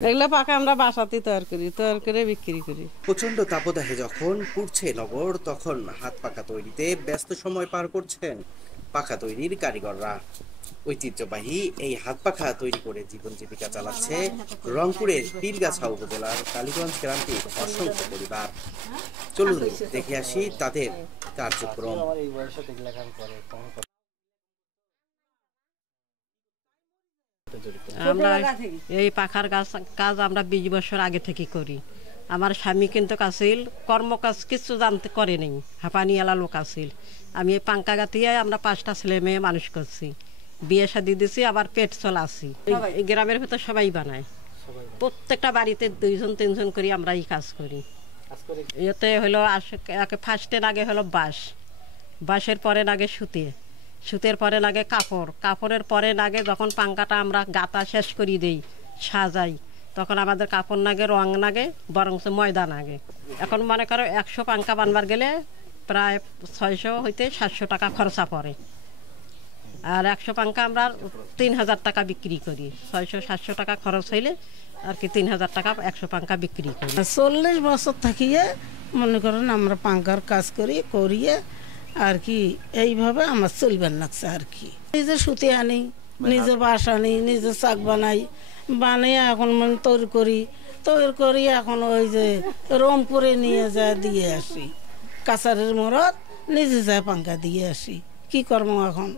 এগুলো পাকা আমরা বাসাতেই তৈরি করে বিক্রি করি। প্রচন্ড তাপদাহে যখন পুড়ছে নগর, তখন হাত পাখা তৈরিতে ব্যস্ত সময় পার করছেন পাখা তৈরির কারিগররা। ঐতিহ্যবাহী এই হাত পাখা তৈরি করে জীবন জীবিকা চালাচ্ছে রংপুরের পীরগাছা উপজেলার কালীগঞ্জ গ্রামটির অসংখ্য পরিবার। চলুন দেখে আসি তাদের কার্যক্রম। আমরা এই পাখার কাজ আমরা 20 বছর আগে থেকে করি। আমার স্বামী কিন্তু আসিল কর্মকাজ কিছু জানতে করে নেই, হাঁপানিওয়ালা লোক আসিল। আমি এই পাঙ্কা গাতিয়ে আমরা 5টা ছেলে মেয়ে মানুষ করছি, বিয়ে শাদি দিছি, আবার পেট চলাছি। এই গ্রামের ভেতর সবাই বানায়, প্রত্যেকটা বাড়িতে 2-3 করে আমরা এই কাজ করি। এতে হলো ফার্স্টের আগে হলো বাঁশের পরে লাগে সুতের পরে লাগে কাপড়ের পরে লাগে যখন পাঙ্কাটা আমরা গাতা শেষ করি দেই সাজাই, তখন আমাদের কাপড় লাগে, রং লাগে, বরঞ্চ ময়দা লাগে। এখন মনে করো 100 পাঙ্কা বানবার গেলে প্রায় 600 হইতে 700 টাকা খরচা পড়ে। আর 100 পাঙ্কা আমরা 3000 টাকা বিক্রি করি। 600-700 টাকা খরচ হইলে আর কি 3000 টাকা 100 পাঙ্কা বিক্রি করি। 40 বছর থাকিয়ে মনে করেন আমরা পাঙ্কার কাজ করিয়ে আর কি এইভাবে আমার চলবার লাগছে আর কি। নিজে সুতি আনি, নিজে বাঁশ আনি, নিজে চাক বানিয়ে এখন মানে তৈরি করি এখন ওই যে রংপুরে নিয়ে যায় দিয়ে আসি। কাছারের মোড়ত নিজে যায় পাঙ্কা দিয়ে আসি। কি করবো এখন,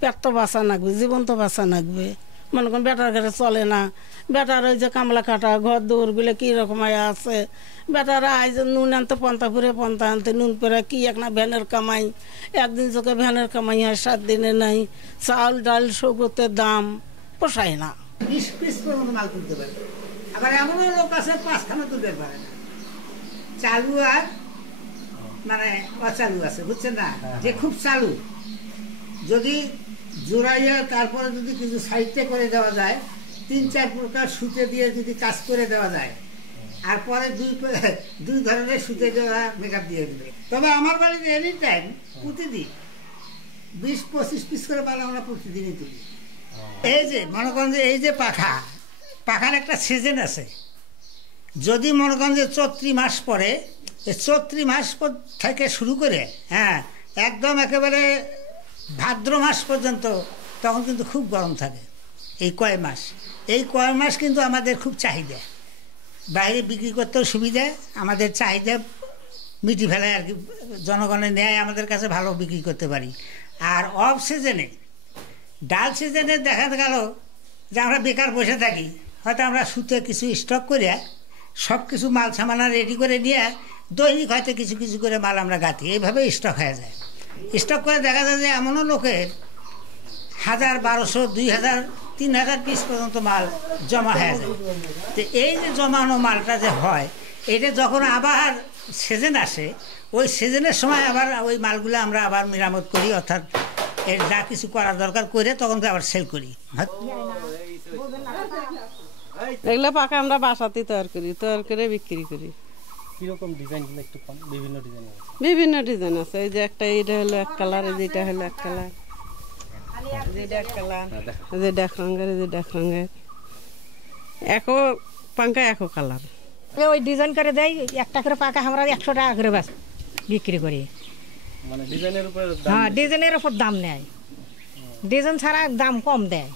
পেট তো বাঁচা লাগবে, জীবন তো বাঁচা লাগবে। মনে করেন বেটার ঘরে চলে না, বেটার ওই যে কামলা কাটা ঘর দৌড়গুলো কীরকম আছে। বেটারা আই যে নুন আনতে পন্থা আনতে নুন পেরে কি একটা ভ্যানের কামাই, একদিন চোখে ভ্যানের কামাই হয়, 7 দিনে নাই। চাল ডাল সৌগতের দাম পোষায় না। 20 পিস পর্যন্ত মাল তুলতে পারে, আবার এমনও লোক আছে 5খানা তুলতে পারে না। চালু আর মানে অচালু আছে, বুঝছেন না, যে খুব চালু যদি জোড়াইয়া তারপরে যদি কিছু সাইডে করে দেওয়া যায়, 3-4 প্রকার সুতে দিয়ে যদি কাজ করে দেওয়া যায়, আর পরে দুই ধরনের সুতে দেওয়া মেকআপ দিয়ে দেবে। তবে আমার বাড়িতে এনি টাইম প্রতিদিন 20-25 পিস করে পালে আমরা প্রতিদিনই তুলি। এই যে মনে করেন যে এই যে পাখার একটা সিজন আছে। যদি মনে করেন যে চৈত্রি মাস পরে, চৈত্রি মাস থেকে শুরু করে একদম একেবারে ভাদ্র মাস পর্যন্ত, তখন কিন্তু খুব গরম থাকে। এই কয় মাস কিন্তু আমাদের খুব চাহিদা, বাইরে বিক্রি করতেও সুবিধা, আমাদের চাহিদা মিটি ফেলায় আর কি, জনগণের ন্যায় আমাদের কাছে ভালো বিক্রি করতে পারি। আর অফ সিজনে, ডাল সিজনে দেখা গেল যে আমরা বেকার বসে থাকি, হয়তো আমরা সুতে কিছু স্টক করে সব কিছু মাল সামানা রেডি করে নিয়ে দৈনিক হয়তো কিছু কিছু করে মাল আমরা গাঁথি, এইভাবে স্টক হয়ে যায়। স্টক করে দেখা যায় যে এমনও লোকের 1000, 1200, 2000, 3000 পিস পর্যন্ত মাল জমা হয়ে যায়। তো এই যে জমানো মালটা যে হয়, এটা যখন আবার সিজন আসে, ওই সিজনের সময় আবার ওই মালগুলো আমরা আবার মেরামত করি, অর্থাৎ এর যা কিছু করার দরকার করে তখন আবার সেল করি। এগুলো পাকা আমরা বাসাতেই তৈরি করে বিক্রি করি। কিরকম ডিজাইন? একটু কম, বিভিন্ন ডিজাইন আছে। এই যে একটা, এটা হলো এক কালার, যেটা হলো এক কালার, যেটা এক কালার, যে ডাক রঙের, যে ডাক রঙের, একো পাঙ্কা একো কালার। ওই ডিজাইন করে দেয়, একটা করে পাকা আমরা 100 টাকা করে বিক্রি করি। মানে ডিজাইনের উপর, হ্যাঁ, ডিজাইনের উপর দাম নেয়, ডিজাইন ছাড়া দাম কম দেয়।